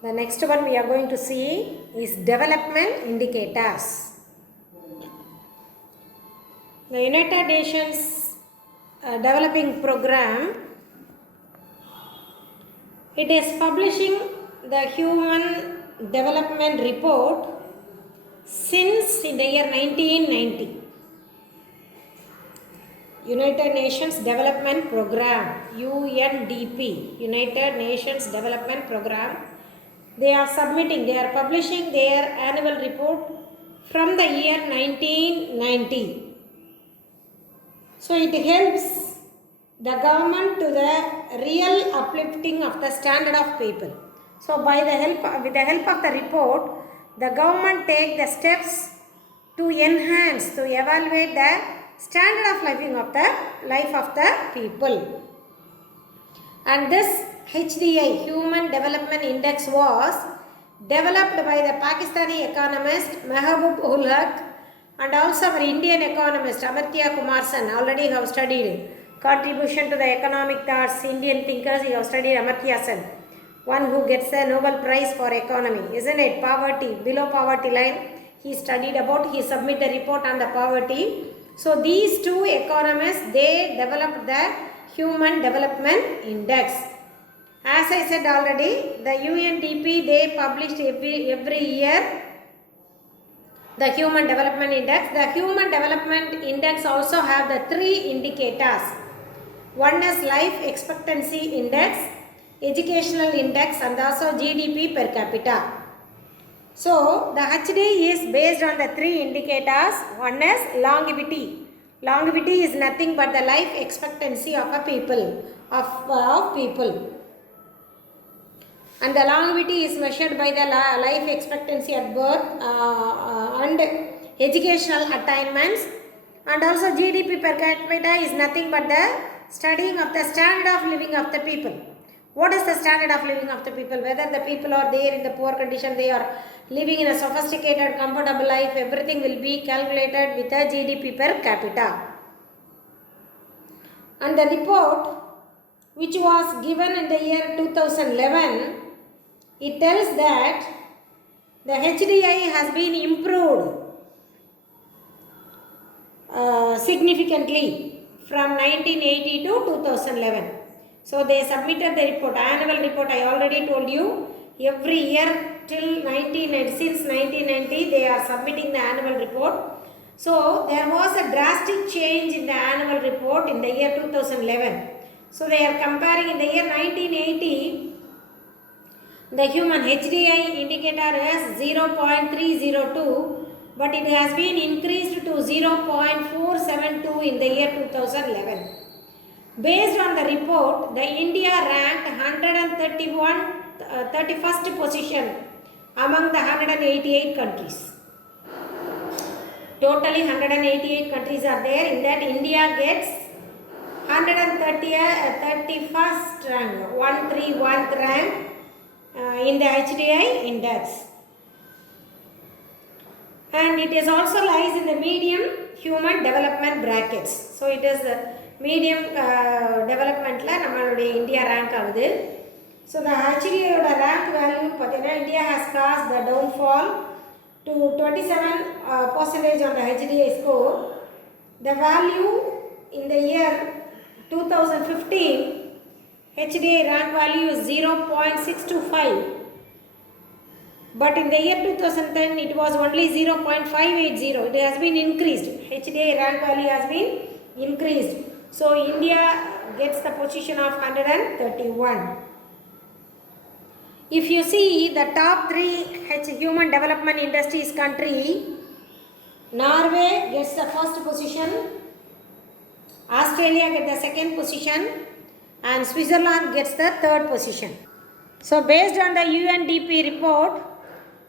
The next one we are going to see is development indicators. The United Nations Developing Program, it is publishing the Human Development Report since in the year 1990. United Nations Development Program, UNDP, United Nations Development Program. They are publishing their annual report from the year 1990. So it helps the government to the real uplifting of the standard of people. So with the help of the report, the government take the steps to enhance, to evaluate the standard of life of the people. And this HDI, Human Development Index, was developed by the Pakistani economist Mehboob ul Haq and also our Indian economist Amartya Kumar Sen. Already have studied contribution to the economic thoughts, Indian thinkers. You have studied Amartya Sen, one who gets the Nobel Prize for economy, isn't it? Poverty, below poverty line. He studied about, he submitted a report on the poverty. So these two economists, they developed the Human Development Index. As I said already, the UNDP, they published every year the Human Development Index. The Human Development Index also have the three indicators. One is Life Expectancy Index, Educational Index, and also GDP per capita. So the HD is based on the three indicators. One is longevity. Longevity is nothing but the life expectancy of a people, of people. And the longevity is measured by the life expectancy at birth and educational attainments. And also GDP per capita is nothing but the studying of the standard of living of the people. What is the standard of living of the people? Whether the people are there in the poor condition, they are living in a sophisticated, comfortable life, everything will be calculated with the GDP per capita. And the report which was given in the year 2011, it tells that the HDI has been improved significantly from 1980 to 2011. So they submitted the report, annual report. I already told you, every year till 1990, since 1990 they are submitting the annual report. So there was a drastic change in the annual report in the year 2011. So they are comparing in the year 1980, the human HDI indicator is 0.302, but it has been increased to 0.472 in the year 2011. Based on the report, the India ranked 31st position among the 188 countries. Totally 188 countries are there. In that, India gets 131st rank, 131st rank in the HDI index. And it is also lies in the medium human development brackets. So it is medium development la nammalude India rank avudhu. So the HDI oda rank value pathina India has caused the downfall to 27% on the HDI score. The value in the year 2015 HDI rank value is 0.625, but in the year 2010 it was only 0.580. It has been increased. HDI rank value has been increased. So India gets the position of 131. If you see the top 3 human development industries country, Norway gets the first position, Australia gets the second position, and Switzerland gets the third position. So based on the UNDP report,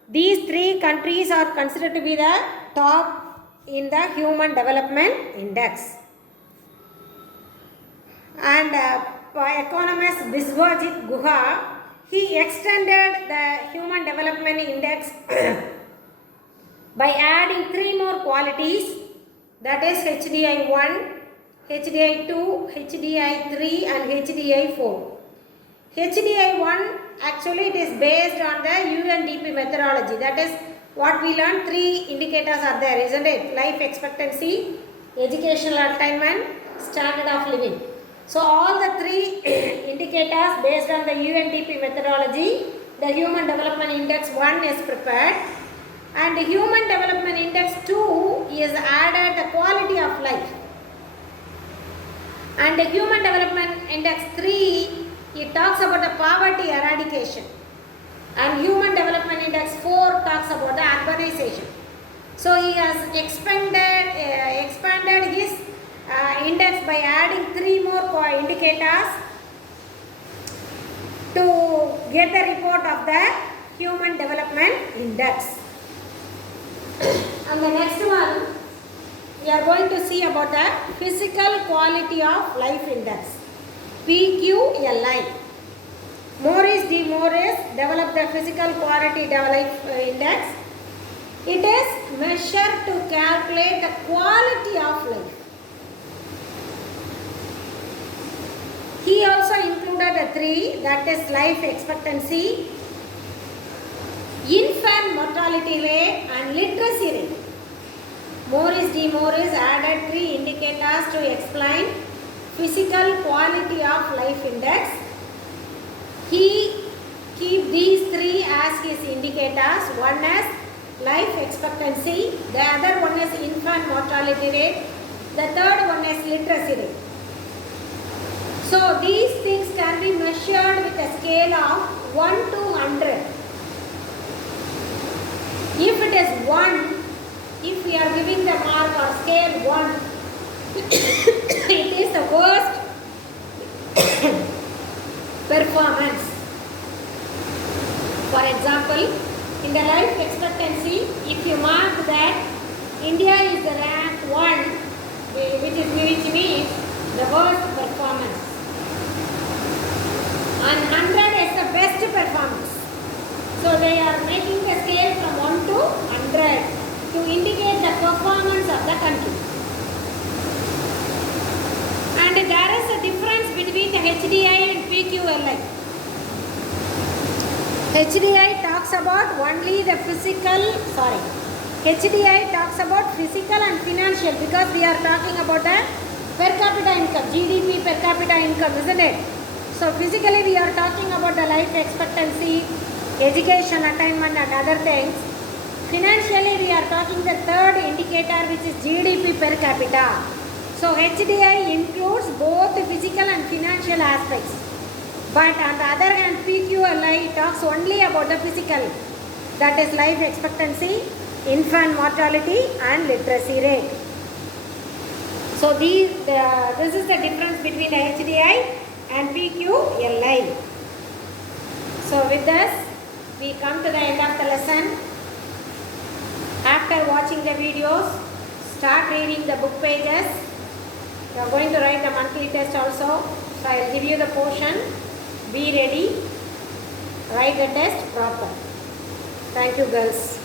these 3 countries are considered to be the top in the Human Development Index. And economist Biswajit Guha, he extended the Human Development Index by adding 3 more qualities, that is HDI 1, HDI 2, HDI 3 and HDI 4. HDI 1 actually it is based on the UNDP methodology. That is what we learned. 3 indicators are there, isn't it? Life expectancy, educational attainment, standard of living. So all the 3 indicators based on the UNDP methodology, the Human Development Index 1 is prepared, and the Human Development Index 2 is added the quality of life. And the Human Development Index 3, it talks about the poverty eradication. And Human Development Index 4 talks about the urbanization. So he has expanded his index by adding 3 more indicators to get the report of the Human Development Index. And the next one, we are going to see about the Physical Quality of Life Index, PQLI. Maurice D. Morris developed the Physical Quality of Life Index. It is measured to calculate the quality of life. He also included the 3, that is life expectancy, infant mortality rate and literacy rate. Maurice D. Morris added 3 indicators to explain Physical Quality of Life Index. He keep these 3 as his indicators. One is life expectancy, the other one is infant mortality rate, the third one is literacy rate. So these things can be measured with a scale of 1 to 100. If it is 1, if we are giving the mark on scale 1, it is the worst performance. For example, in the life expectancy, if you mark that India is the rank 1, which means the worst performance, and 100 is the best performance. So they are making the scale from 1 to 100 to indicate the performance of the country. And there is a difference between the HDI and PQLI. HDI talks about only the HDI talks about physical and financial, because we are talking about the per capita income, GDP per capita income, isn't it? So physically we are talking about the life expectancy, education attainment and other things. Financially we are talking the third indicator, which is GDP per capita. So HDI includes both the physical and financial aspects. But on the other hand, PQLI talks only about the physical, that is life expectancy, infant mortality and literacy rate. So this is the difference between the HDI and PQLI. So with this, we come to the end of the lesson. After watching the videos, start reading the book pages. You are going to write the monthly test also. So I will give you the portion. Be ready. Write the test proper. Thank you, girls.